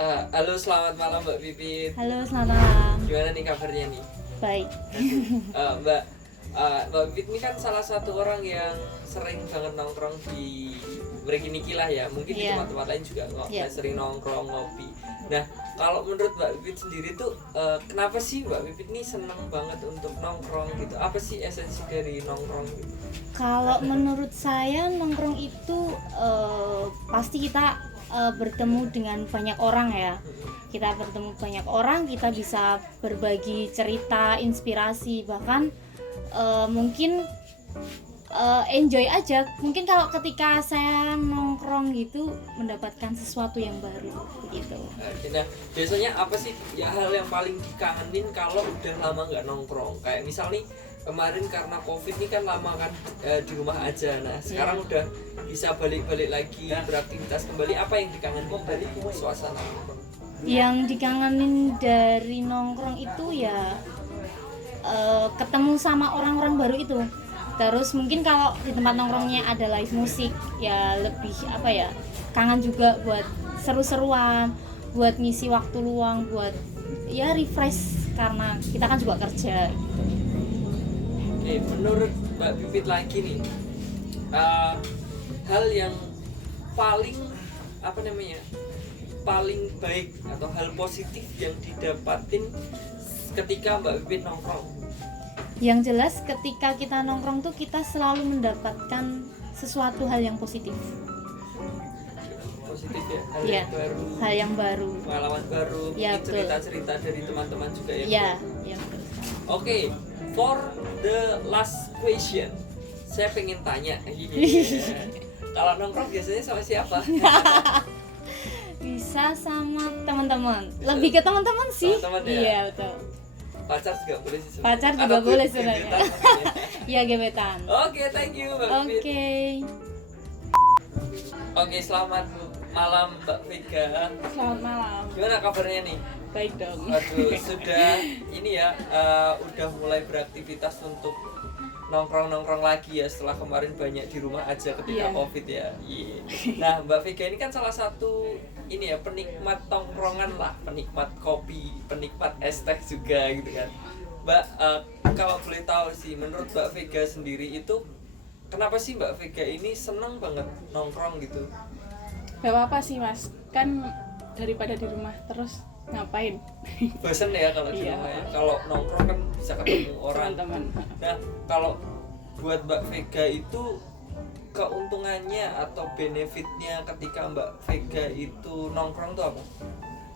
Halo, selamat malam Mbak Pipit. Halo, selamat malam. Gimana nih kabarnya nih? Baik. Mbak, Mbak Pipit ini kan salah satu orang yang sering banget nongkrong di Niki lah ya. Mungkin di tempat-tempat lain juga sering nongkrong, ngopi. Nah, kalau menurut Mbak Pipit sendiri tuh, kenapa sih Mbak Pipit ini seneng banget untuk nongkrong gitu? Apa sih esensi dari nongkrong gitu? Kalau menurut saya nongkrong itu pasti kita bertemu dengan banyak orang ya. Kita bertemu banyak orang, kita bisa berbagi cerita, inspirasi, bahkan mungkin enjoy aja. Mungkin kalau ketika saya nongkrong gitu mendapatkan sesuatu yang baru gitu. Nah, biasanya apa sih ya hal yang paling dikangenin kalau udah lama nggak nongkrong? Kayak misal nih kemarin karena COVID ini kan lama kan di rumah aja. Nah, sekarang udah bisa balik-balik lagi beraktivitas kembali. Apa yang dikangenin dari suasana nongkrong? Yang dikangenin dari nongkrong itu ya ketemu sama orang-orang baru itu. Terus mungkin kalau di tempat nongkrongnya ada live musik ya lebih kangen juga buat seru-seruan, buat ngisi waktu luang, buat ya refresh karena kita kan juga kerja gitu. Oke, menurut Mbak Pipit lagi nih, hal yang paling paling baik atau hal positif yang didapatin ketika Mbak Pipit nongkrong? Yang jelas ketika kita nongkrong tuh kita selalu mendapatkan sesuatu hal yang positif. Positif ya, hal yang baru, pengalaman baru, cerita-cerita dari teman-teman juga ya. Iya, betul. Oke, for the last question, saya pengen tanya, kalau nongkrong biasanya sama siapa? Bisa sama teman-teman, lebih ke teman-teman sih. Teman-teman ya? Iya, betul. Pacar juga boleh sih sebenarnya. Pacar juga boleh sebenarnya. Iya, gebetan. Oke, thank you Mbak Pipit. Oke, selamat malam Mbak Vega. Selamat malam. Gimana kabarnya nih? Baik dong. Aduh, sudah ini ya, udah mulai beraktivitas untuk nongkrong lagi ya setelah kemarin banyak di rumah aja ketika COVID ya. Nah, Mbak Vega ini kan salah satu ini ya penikmat tongkrongan lah, penikmat kopi, penikmat es teh juga gitu kan. Mbak, kalau boleh tahu sih menurut Mbak Vega sendiri itu kenapa sih Mbak Vega ini seneng banget nongkrong gitu? Gak apa-apa sih Mas, kan daripada di rumah terus ngapain? Bosen ya kalau di rumah ya. Kalau nongkrong kan bisa ketemu orang. Teman-teman. Nah, kalau buat Mbak Vega itu keuntungannya atau benefitnya ketika Mbak Vega itu nongkrong tuh apa?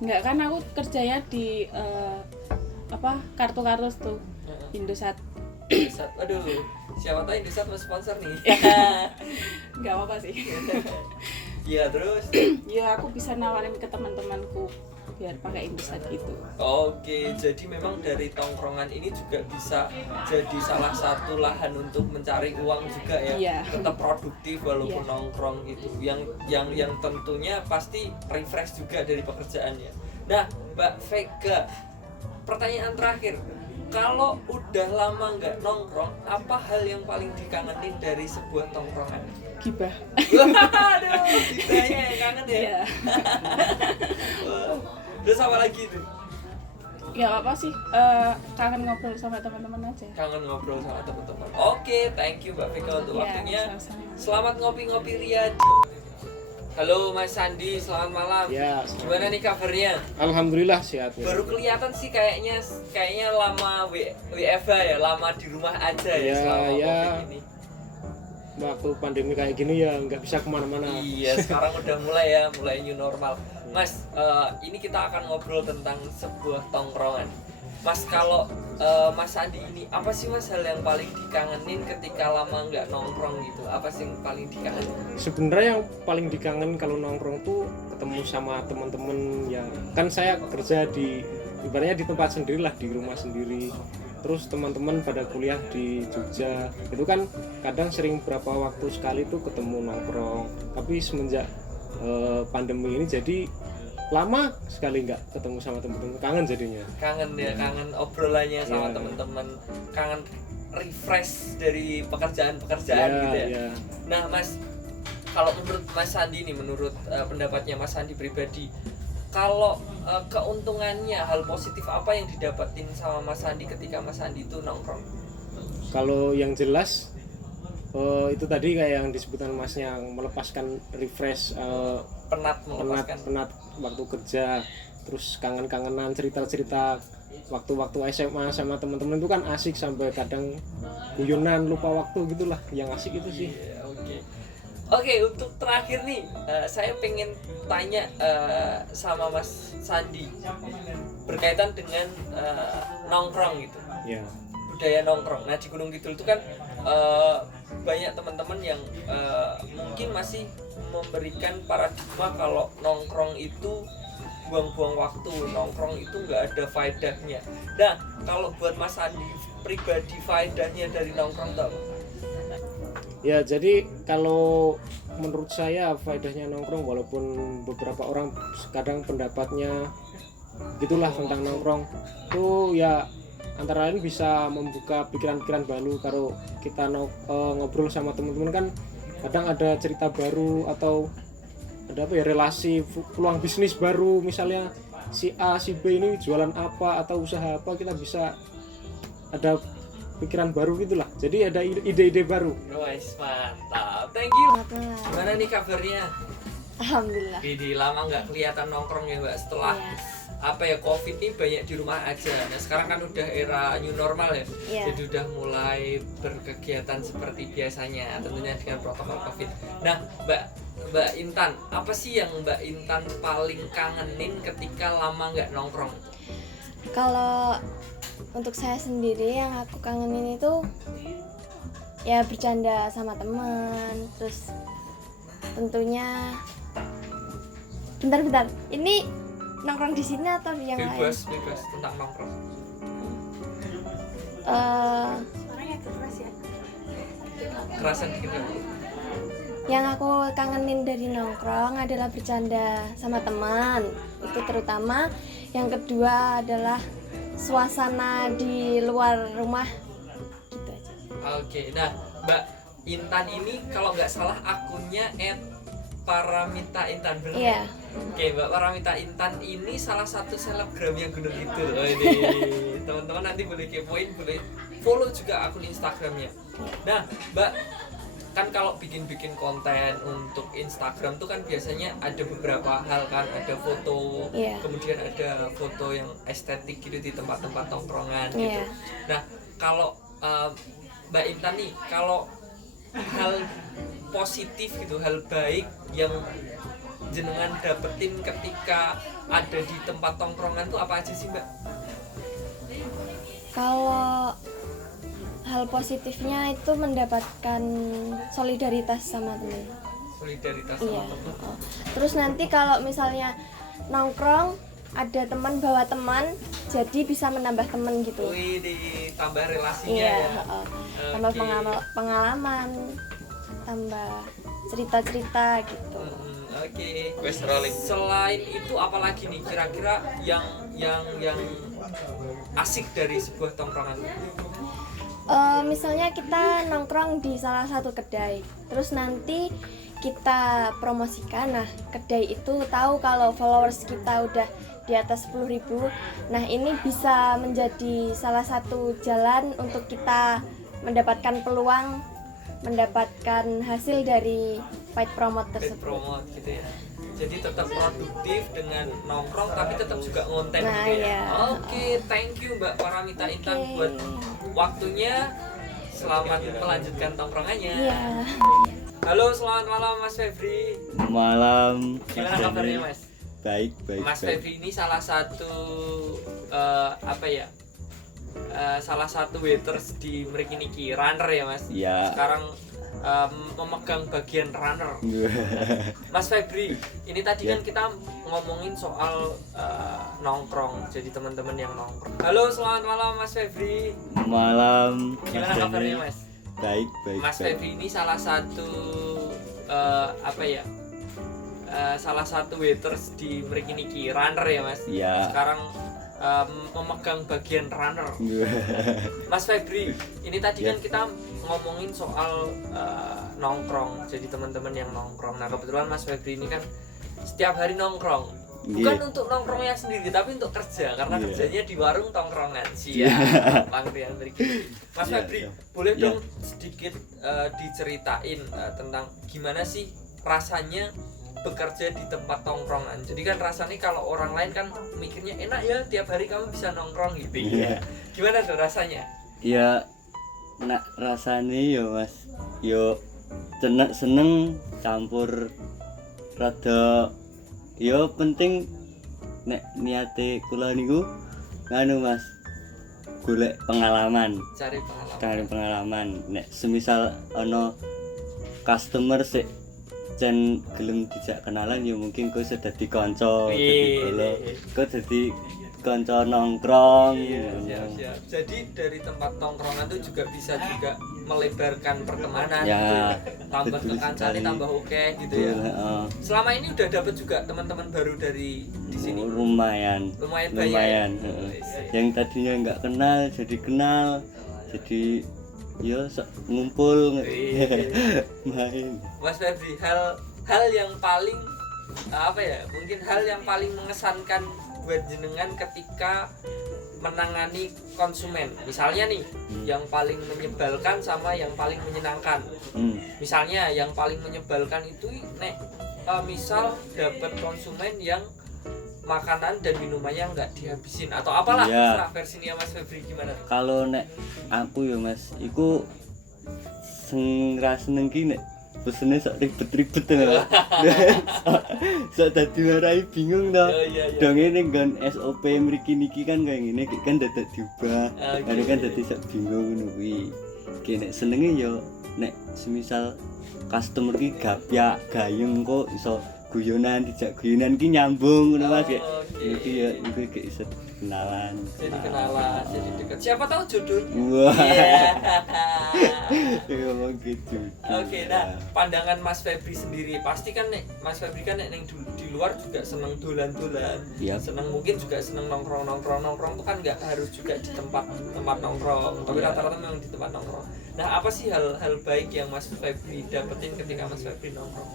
Enggak, kan aku kerjanya di kartu-kartu tuh Indosat. Indosat, aduh, siapa tahu Indosat mau sponsor nih. Enggak apa-apa sih. Iya, terus? Ya aku bisa nawarin ke teman-temanku biar pakai Indosat gitu. Oke, jadi memang dari tongkrongan ini juga bisa jadi salah satu lahan untuk mencari uang juga ya. Iya. Tetap produktif walaupun nongkrong itu. Yang tentunya pasti refresh juga dari pekerjaannya. Nah, Mbak Vega, pertanyaan terakhir. Kalau udah lama nggak nongkrong, apa hal yang paling dikangenin dari sebuah tongkrongan? Gibah. Aduh, gibahnya yang kangen ya. Iya. Terus apa lagi tuh? Ya apa sih, kangen ngobrol sama teman-teman aja. Kangen ngobrol sama teman-teman. Oke, thank you Mbak Vega untuk waktunya. Sama-sama. Selamat ngopi-ngopi Ria. Halo Mas Sandi, selamat malam. Ya, gimana nih kabarnya? Alhamdulillah sehat. Baru kelihatan sih kayaknya lama WFH ya, lama di rumah aja ya selama COVID ini. Waktu pandemi kayak gini ya nggak bisa kemana-mana. Iya, sekarang udah mulai new normal. Mas, ini kita akan ngobrol tentang sebuah tongkrongan. Mas, kalau Mas Andi ini apa sih Mas hal yang paling dikangenin ketika lama nggak nongkrong gitu? Apa sih yang paling dikangenin? Sebenarnya yang paling dikangen kalau nongkrong tuh ketemu sama teman-teman yang kan saya kerja di ibaratnya di tempat sendiri lah, di rumah sendiri. Terus teman-teman pada kuliah di Jogja itu kan kadang sering berapa waktu sekali tuh ketemu nongkrong. Tapi semenjak pandemi ini jadi lama sekali nggak ketemu sama teman-teman, kangen jadinya. Kangen ya, kangen obrolannya sama teman-teman, kangen refresh dari pekerjaan gitu ya. Nah Mas, kalau menurut Mas Sandi nih, menurut pendapatnya Mas Sandi pribadi, kalau keuntungannya, hal positif apa yang didapatin sama Mas Sandi ketika Mas Sandi itu nongkrong? Kalau yang jelas itu tadi kayak yang disebutkan Masnya, melepaskan refresh Penat melepaskan. penat waktu kerja, terus kangen-kangenan cerita-cerita waktu-waktu SMA sama teman-teman itu kan asik, sampai kadang guyonan lupa waktu gitulah, yang asik itu sih. Iya, Oke, untuk terakhir nih, saya pengen tanya sama Mas Sandi berkaitan dengan nongkrong gitu, Ya. budaya nongkrong. Nah di Gunung Kidul itu kan banyak teman-teman yang mungkin masih memberikan paradigma kalau nongkrong itu buang-buang waktu, nongkrong itu nggak ada faedahnya. Nah kalau buat Mas Sandi pribadi, faedahnya dari nongkrong itu apa? Ya, jadi kalau menurut saya faedahnya nongkrong, walaupun beberapa orang kadang pendapatnya gitulah tentang nongkrong itu, ya antara lain bisa membuka pikiran-pikiran baru. Kalau kita ngobrol sama teman-teman kan kadang ada cerita baru, atau ada apa ya, relasi, peluang bisnis baru, misalnya si A si B ini jualan apa atau usaha apa, kita bisa ada pikiran baru gitulah, jadi ada ide-ide baru. Guys, mantap, thank you. Selamat malam. Gimana nih kabarnya? Alhamdulillah. Di lama nggak kelihatan nongkrong ya Mbak, setelah apa ya, Covid ini banyak di rumah aja. Nah sekarang kan udah era new normal ya, Iya. jadi udah mulai berkegiatan seperti biasanya, tentunya dengan protokol Covid. Nah Mbak Intan, apa sih yang Mbak Intan paling kangenin ketika lama nggak nongkrong? Kalau untuk saya sendiri yang aku kangenin itu ya bercanda sama teman, terus tentunya bentar ini nongkrong di sini atau di yang lain? Bebas tentang nongkrong. Kerasan dikit ya? Yang aku kangenin dari nongkrong adalah bercanda sama teman, itu terutama. Yang kedua adalah suasana di luar rumah, gitu aja. Oke, nah Mbak Intan ini kalau nggak salah akunnya @paramita Intan, benar? Iya. Oke, Mbak Paramita Intan ini salah satu selebgram yang Gunung Kidul. Oh ini teman-teman nanti boleh kepoin, boleh follow juga akun Instagramnya. Nah Mbak, kan kalau bikin konten untuk Instagram tuh kan biasanya ada beberapa hal kan, ada foto, Iya. kemudian ada foto yang estetik gitu di tempat-tempat tongkrongan gitu. Iya. Nah kalau Mbak Intan nih, kalau hal positif gitu, hal baik yang jenengan dapetin ketika ada di tempat tongkrongan tuh apa aja sih Mbak? Kalau hal positifnya itu mendapatkan solidaritas sama teman. Solidaritas Iya. sama teman. Oh. Terus nanti kalau misalnya nongkrong ada teman bawa teman, jadi bisa menambah teman gitu. Wih, ditambah relasinya Iya. ya. Tambah Oke. pengalaman, tambah cerita-cerita gitu. Oke. Wes rolling. Selain itu apalagi nih kira-kira yang asik dari sebuah tongkrongan? Misalnya kita nongkrong di salah satu kedai, terus nanti kita promosikan. Nah, kedai itu tahu kalau followers kita udah di atas 10.000. Nah, ini bisa menjadi salah satu jalan untuk kita mendapatkan peluang, mendapatkan hasil dari paid promote Paid tersebut. promote gitu ya. Jadi tetap produktif dengan nongkrong tapi tetap juga ngonten Nah, gitu ya. iya. Oke, thank you Mbak Paramita Intan Oke. buat waktunya. Selamat melanjutkan tongkrongannya. Iya. Halo, selamat malam Mas Febri. Malam. Gimana kabarnya Mas? Baik. Mas Febri ini salah satu salah satu waiters di Merikiniki, runner ya Mas? Ya. Sekarang memegang bagian runner. Mas Febri, ini tadi kan kita ngomongin soal nongkrong, jadi teman-teman yang nongkrong. Halo, selamat malam Mas Febri. Malam. Gimana kabarnya Mas? Baik. Mas Febri ini salah satu salah satu waiters di Merikiniki, runner ya Mas? Ya. Sekarang memegang bagian runner. Mas Febri, ini tadi kan kita ngomongin soal nongkrong, jadi teman-teman yang nongkrong. Nah kebetulan Mas Febri ini kan setiap hari nongkrong. Bukan Nggih. untuk nongkrongnya sendiri, tapi untuk kerja, karena Iya. kerjanya di warung tongkrongan sih ya. Pangrian Mriki. Mas Iya, Febri, iya. boleh Iya. dong sedikit diceritain tentang gimana sih rasanya bekerja di tempat tongkrongan. Jadi kan rasanya kalau orang lain kan mikirnya enak ya tiap hari kamu bisa nongkrong gitu ya. Iya. Gimana tuh rasanya? Ya nak rasane yo Mas. Yo seneng campur rada yo penting nek niate kula niku nganu Mas. Golek pengalaman. Cari pengalaman. Cari pengalaman. Nek semisal ana customer sik jan gelem dijak kenalan ya mungkin kok sudah dadi kanca, dadi bolo. Kok dadi kanca nongkrong. Iya, siap. Jadi dari tempat nongkrongan tuh juga bisa juga melebarkan pertemanan Ya, gitu ya. Tambah betul kekancane sekali. tambah oke gitu ya. Heeh. Selama ini udah dapet juga teman-teman baru dari di sini. Lumayan. Lumayan banyak. Lumayan. Ya? Heeh. Iya. Yang tadinya nggak kenal jadi kenal. Jadi yo ngumpul Iya. main. Mas Febri, hal yang paling apa ya? Mungkin hal yang paling mengesankan buat jenengan ketika menangani konsumen. Misalnya nih, yang paling menyebalkan sama yang paling menyenangkan. Misalnya yang paling menyebalkan itu nek misal dapat konsumen yang makanan dan minumannya nggak dihabisin atau apalah, Iya. terserah versinya Mas Febri gimana? Kalau nek aku ya Mas, iku seneng ki nek pesene sok ribet-ribet lho. Sok dadi marai bingung to. Iya. Dong ini kan SOP mriki niki kan kayak ngene iki kan dadak diubah. Oke. Kan kan dadi sok bingung ngono kuwi. Ki nek senenge yo nek semisal customer ki gapyak gayeng kok iso guyonan dijak guyonan ki nyambung ngono Mas. Kayak Oke. iki ya iki kayak iso kenalan. Jadi kenalan, jadi dekat. Siapa tahu jodohnya. Wah. Iya. Ya ngomong gitu. Oke, nah pandangan Mas Febri sendiri pasti kan nek Mas Febri kan nek neng di luar juga seneng dolan-dolan, Iya. seneng mungkin juga seneng nongkrong tuh kan nggak harus juga di tempat nongkrong, tapi Iya. rata-rata memang di tempat nongkrong. Nah apa sih hal baik yang Mas Febri dapetin ketika Mas Febri nongkrong?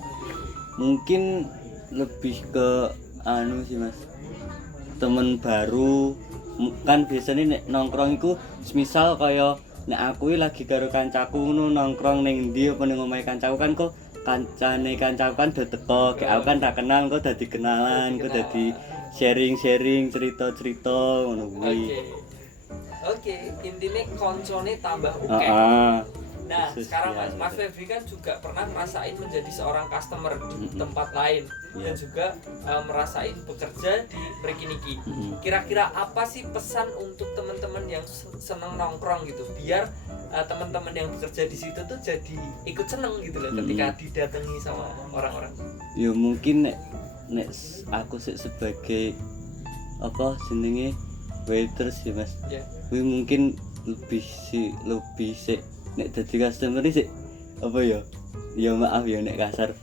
Mungkin lebih ke anu sih Mas, temen baru. Kan biasanya nek nongkrong iku semisal kaya nek aku lagi karo kancaku ngono nongkrong ning ndi apa ning omahe kancaku kan kok kancane kancaku kan do teko, kayak aku kan tak kenal kok dadi kenalan, kok dadi sharing-sharing cerita-cerita ngono kuwi. Oke, intinya koncone tambah oke. Heeh. Nah, Khusus, sekarang ya. Mas Febri kan juga pernah merasain menjadi seorang customer di tempat lain dan juga merasain bekerja di Mriki. Kira-kira apa sih pesan untuk teman-teman yang seneng nongkrong gitu, biar teman-teman yang bekerja di situ tuh jadi ikut seneng gitu loh ketika didatangi sama orang-orang. Ya mungkin nek aku sih sebagai apa jenenge waiters ya Mas. Ya. Kuwi mungkin lebih sih nek dadi customer sih apa ya? Ya maaf ya nek kasar.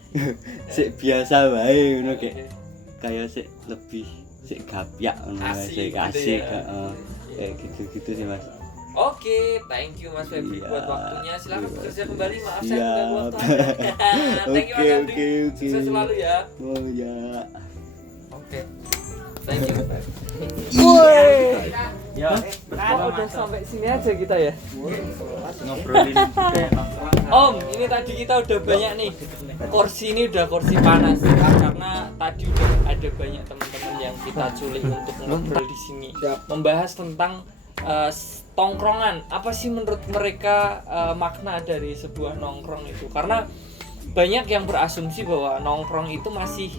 Sik biasa wae ngono kayak sik lebih sik gapyak ngono Asik sik gitu asik ya. heeh. Kayak gitu-gitu sih Mas. Oke, thank you Mas Febri Iya. buat waktunya. Silakan Iya. bekerja kembali. Maaf saya Siap. mengganggu waktu Anda. Thank you Mas Febri. Oke. Sukses selalu ya. Oh ya. Oke. Thank you. Ya, Udah sampai sini aja kita ya. Ngobrolin budaya nongkrong. Om, ini tadi kita udah banyak nih. Kursi ini udah kursi panas karena tadi udah ada banyak teman-teman yang kita culik untuk ngobrol di sini. Membahas tentang tongkrongan. Apa sih menurut mereka makna dari sebuah nongkrong itu? Karena banyak yang berasumsi bahwa nongkrong itu masih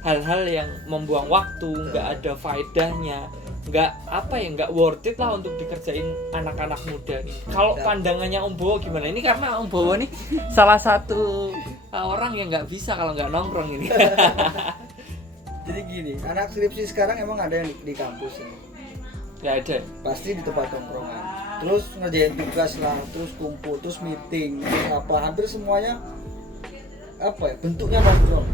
hal-hal yang membuang waktu, nggak ada faedahnya, nggak worth it lah untuk dikerjain anak-anak muda nih. Kalau pandangannya Om Bowo gimana? Ini karena Om Bowo nih salah satu orang yang nggak bisa kalau nggak nongkrong ini. Jadi gini, anak skripsi sekarang emang ada yang di kampus ini. Nggak ada. Pasti di tempat tongkrongan. Terus ngerjain tugas lah, terus kumpul, terus meeting, terus apa, hampir semuanya apa ya, bentuknya nongkrong.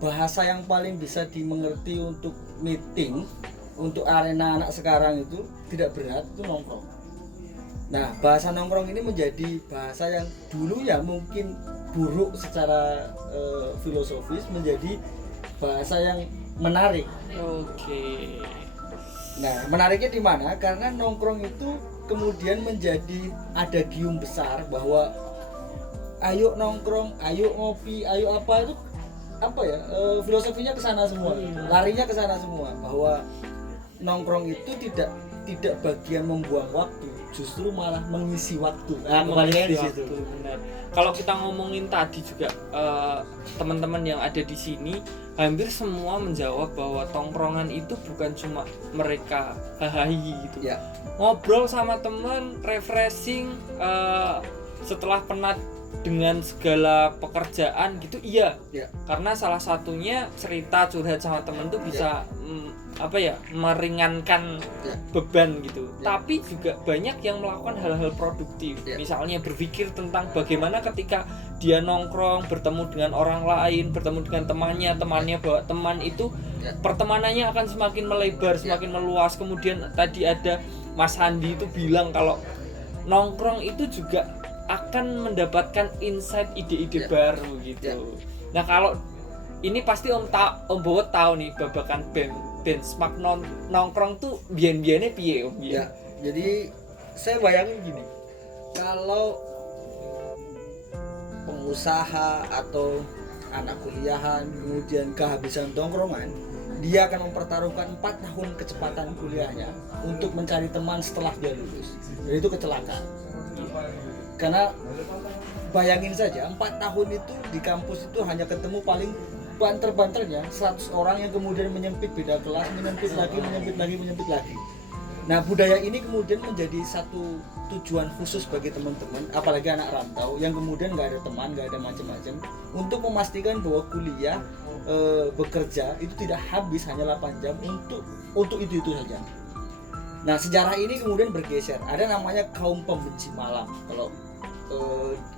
Bahasa yang paling bisa dimengerti untuk meeting, untuk arena anak sekarang itu tidak berat, itu nongkrong. Nah, bahasa nongkrong ini menjadi bahasa yang dulu ya mungkin buruk secara filosofis, menjadi bahasa yang menarik. Oke. Nah, menariknya di mana? Karena nongkrong itu kemudian menjadi ada gium besar bahwa ayo nongkrong, ayo ngopi, ayo apa itu apa ya? Filosofinya ke sana semua. Larinya ke sana semua bahwa nongkrong itu tidak bagian membuang waktu, justru malah mengisi waktu. Nah, kembalinya di situ. Benar. Kalau kita ngomongin tadi juga teman-teman yang ada di sini hampir semua menjawab bahwa tongkrongan itu bukan cuma mereka hahaha gitu. Ya. Ngobrol sama teman, refreshing setelah penat dengan segala pekerjaan gitu, iya. Ya. Karena salah satunya cerita curhat sama temen tuh bisa meringankan beban gitu. Tapi juga banyak yang melakukan hal-hal produktif. Misalnya berpikir tentang bagaimana ketika dia nongkrong, bertemu dengan orang lain, bertemu dengan temannya bawa teman itu, pertemanannya akan semakin melebar, semakin meluas. Kemudian tadi ada Mas Handi itu bilang kalau nongkrong itu juga akan mendapatkan insight ide-ide baru gitu. Nah, kalau ini pasti Om Bowo tahu nih babakan benchmark nongkrong tuh biyen-biyene piye Om? Ya, jadi saya bayangin gini. Kalau pengusaha atau anak kuliahan kemudian kehabisan tongkrongan, dia akan mempertaruhkan 4 tahun kecepatan kuliahnya untuk mencari teman setelah dia lulus. Jadi itu kecelakaan. Karena bayangin saja 4 tahun itu di kampus itu hanya ketemu paling banter-banternya 100 orang yang kemudian menyempit beda kelas, menyempit lagi. Nah, budaya ini kemudian menjadi satu tujuan khusus bagi teman-teman, apalagi anak rantau yang kemudian nggak ada teman, nggak ada macam-macam, untuk memastikan bahwa kuliah bekerja itu tidak habis hanya 8 jam untuk itu saja. Nah, sejarah ini kemudian bergeser. Ada namanya kaum pembenci malam. Kalau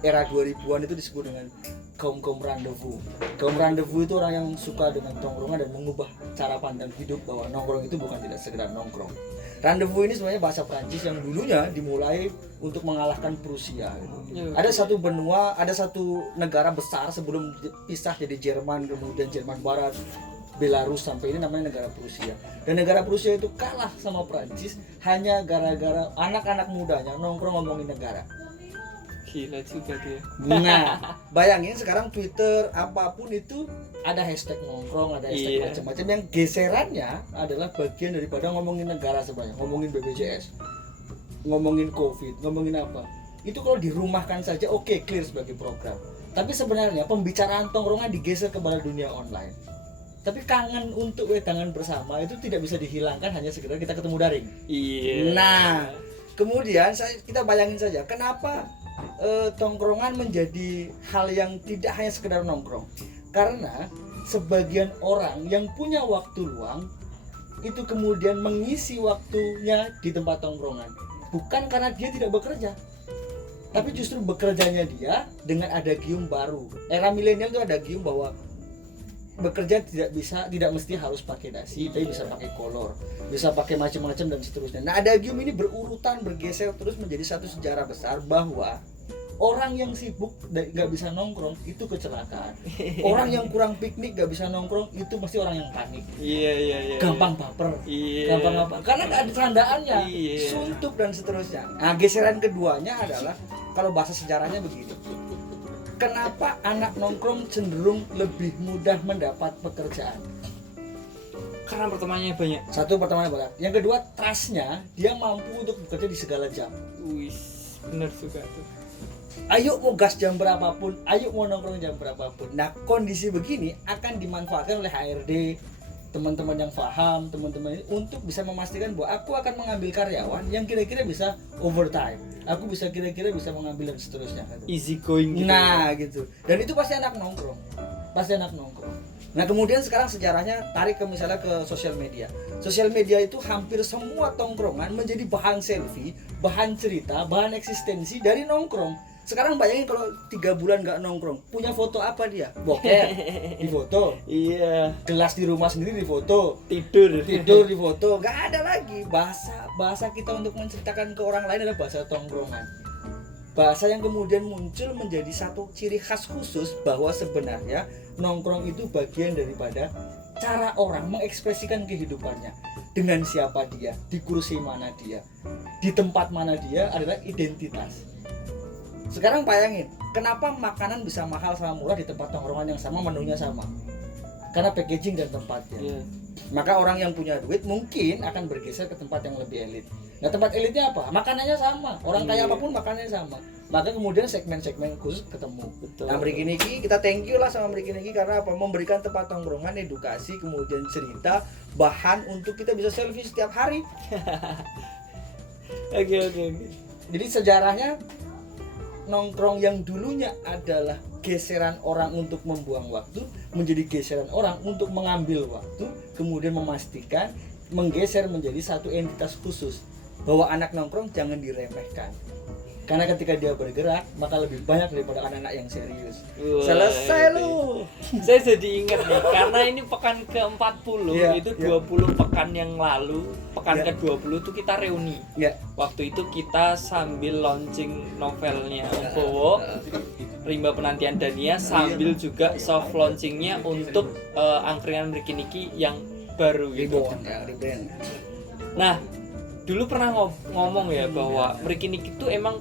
era 2000-an itu disebut dengan kaum rendezvous. Kaum rendezvous itu orang yang suka dengan tongkrongan dan mengubah cara pandang hidup bahwa nongkrong itu bukan tidak sekedar nongkrong. Rendezvous ini sebenarnya bahasa Prancis yang dulunya dimulai untuk mengalahkan Prusia. Ada satu benua, ada satu negara besar sebelum pisah jadi Jerman, kemudian Jerman Barat, Belarus, sampai ini namanya negara Prusia. Dan negara Prusia itu kalah sama Prancis hanya gara-gara anak-anak mudanya nongkrong ngomongin negara. Gila juga dia. Nah, bayangin sekarang Twitter apapun itu ada hashtag nongkrong, ada hashtag macam-macam, yang geserannya adalah bagian daripada ngomongin negara sebanyak, ngomongin BPJS, ngomongin COVID, ngomongin apa. Itu kalau dirumahkan saja oke, clear sebagai program. Tapi sebenarnya pembicaraan tongkrongan digeser ke dunia online. Tapi kangen untuk wedangan bersama itu tidak bisa dihilangkan hanya sekedar kita ketemu daring. Iya. Nah, kemudian kita bayangin saja kenapa tongkrongan menjadi hal yang tidak hanya sekedar nongkrong. Karena sebagian orang yang punya waktu luang itu kemudian mengisi waktunya di tempat tongkrongan, bukan karena dia tidak bekerja, tapi justru bekerjanya dia dengan ada gium baru. Era milenial itu ada gium bahwa bekerja tidak mesti harus pakai dasi, tapi bisa pakai kolor, bisa pakai macam-macam dan seterusnya. Nah, ada gium ini berurutan bergeser terus menjadi satu sejarah besar bahwa orang yang sibuk nggak bisa nongkrong itu kecelakaan. Orang yang kurang piknik nggak bisa nongkrong itu pasti orang yang panik. Iya. Gampang baper. Gampang apa? Karena nggak ada tandaannya. Suntuk dan seterusnya. Nah, geseran keduanya adalah kalau bahasa sejarahnya begitu. Kenapa anak nongkrong cenderung lebih mudah mendapat pekerjaan? Karena pertemanannya banyak. Satu, pertemanan banyak. Yang kedua, trustnya, dia mampu untuk bekerja di segala jam. Wih, bener juga tuh. Ayo mau gas jam berapapun, ayo mau nongkrong jam berapapun. Nah, kondisi begini akan dimanfaatkan oleh HRD, teman-teman yang paham, teman-teman ini untuk bisa memastikan bahwa aku akan mengambil karyawan yang kira-kira bisa overtime. Aku kira-kira bisa mengambil dan seterusnya. Easy going gitu. Nah, gitu. Dan itu pasti anak nongkrong. Nah, kemudian sekarang sejarahnya tarik ke misalnya ke sosial media. Sosial media itu hampir semua tongkrongan menjadi bahan selfie, bahan cerita, bahan eksistensi dari nongkrong. Sekarang bayangin kalau 3 bulan nggak nongkrong, punya foto apa dia? Bokeh di foto. Iya. Gelas di rumah sendiri di foto. Tidur di foto. Nggak ada lagi. Bahasa kita untuk menceritakan ke orang lain adalah bahasa tongkrongan. Bahasa yang kemudian muncul menjadi satu ciri khas khusus bahwa sebenarnya nongkrong itu bagian daripada cara orang mengekspresikan kehidupannya. Dengan siapa dia, di kursi mana dia, di tempat mana dia adalah identitas. Sekarang bayangin, kenapa makanan bisa mahal sama murah di tempat tongkrongan yang sama, menunya sama? Karena packaging dan tempatnya. Iya. Maka orang yang punya duit mungkin akan bergeser ke tempat yang lebih elit. Nah, tempat elitnya apa? Makanannya sama. Orang kaya apapun makanannya sama. Maka kemudian segmen-segmen khusus ketemu. Betul. Nah, Mriki Niki, kita thank you lah sama Mriki Niki karena apa? Memberikan tempat tongkrongan, edukasi, kemudian cerita, bahan untuk kita bisa selfie setiap hari. Oke. Jadi sejarahnya nongkrong yang dulunya adalah geseran orang untuk membuang waktu menjadi geseran orang untuk mengambil waktu, kemudian memastikan menggeser menjadi satu entitas khusus. Bahwa anak nongkrong jangan diremehkan. Karena ketika dia bergerak, maka lebih banyak daripada anak-anak yang serius. Wah, Selesai itu. lu. Saya jadi ingat nih, karena ini pekan ke-40, Iya, itu iya. 20 pekan yang lalu, pekan Iya. ke-20 tuh kita reuni. Ya. Waktu itu kita sambil launching novelnya Om Bowo, Rimba Penantian Dania, sambil juga soft launchingnya untuk angkringan Mriki Niki yang baru gitu. Reborn, ya, rebrand. Nah, dulu pernah ngomong ya bahwa Mriki Niki itu emang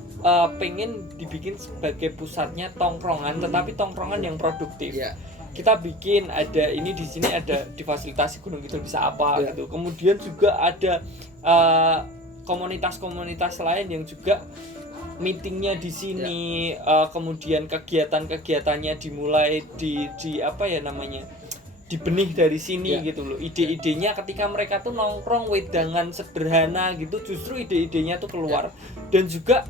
pengen dibikin sebagai pusatnya tongkrongan, tetapi tongkrongan yang produktif. Ya. Kita bikin ada ini di sini, ada difasilitasi Gunung Kidul bisa apa Ya. gitu. Kemudian juga ada komunitas-komunitas lain yang juga meetingnya di sini, kemudian kegiatan-kegiatannya dimulai di apa ya namanya, dibenih dari sini Ya. gitu loh. Ide-idenya ketika mereka tuh nongkrong wedangan sederhana gitu, justru ide-idenya tuh keluar. Dan juga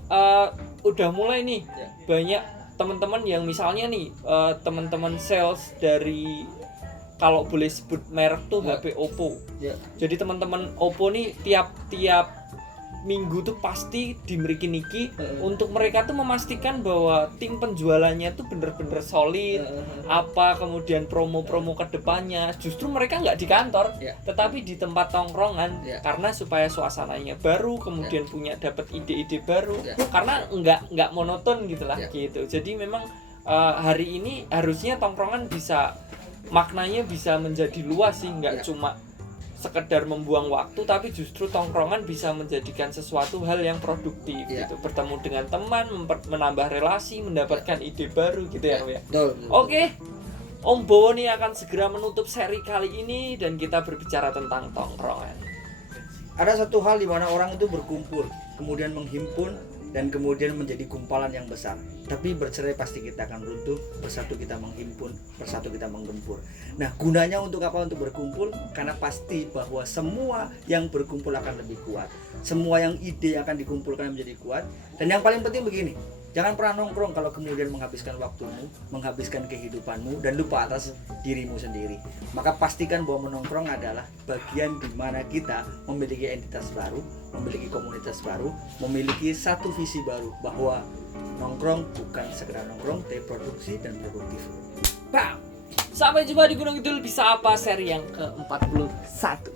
udah mulai nih Ya. banyak teman-teman yang misalnya nih teman-teman sales dari, kalau boleh sebut merek tuh Ya. HP Oppo. Ya. Jadi teman-teman Oppo nih tiap minggu tuh pasti di Mriki Niki untuk mereka tuh memastikan bahwa tim penjualannya tuh bener-bener solid, apa kemudian promo-promo kedepannya. Justru mereka nggak di kantor, Ya. tetapi di tempat tongkrongan, Ya. karena supaya suasananya baru, kemudian punya dapat ide-ide baru, Ya. karena nggak monoton gitulah Ya. gitu. Jadi memang hari ini harusnya tongkrongan bisa, maknanya bisa menjadi luas sih, nggak Ya. cuma sekedar membuang waktu, tapi justru tongkrongan bisa menjadikan sesuatu hal yang produktif Ya. gitu, bertemu dengan teman, menambah relasi, mendapatkan ide baru gitu ya, Om ya. Betul. Oke, Om Bowo nih akan segera menutup seri kali ini dan kita berbicara tentang tongkrongan. Ada satu hal di mana orang itu berkumpul, kemudian menghimpun, dan kemudian menjadi gumpalan yang besar. Tapi bercerai pasti kita akan runtuh, bersatu kita menghimpun, bersatu kita menggempur. Nah, gunanya untuk apa? Untuk berkumpul, karena pasti bahwa semua yang berkumpul akan lebih kuat. Semua yang ide akan dikumpulkan menjadi kuat. Dan yang paling penting begini, jangan pernah nongkrong kalau kemudian menghabiskan waktumu, menghabiskan kehidupanmu, dan lupa atas dirimu sendiri. Maka pastikan bahwa menongkrong adalah bagian di mana kita memiliki entitas baru, memiliki komunitas baru, memiliki satu visi baru, bahwa nongkrong bukan sekedar nongkrong, tapi produksi dan produktif. Bam! Sampai jumpa di Gunung Kidul Bisa Apa seri yang ke-41.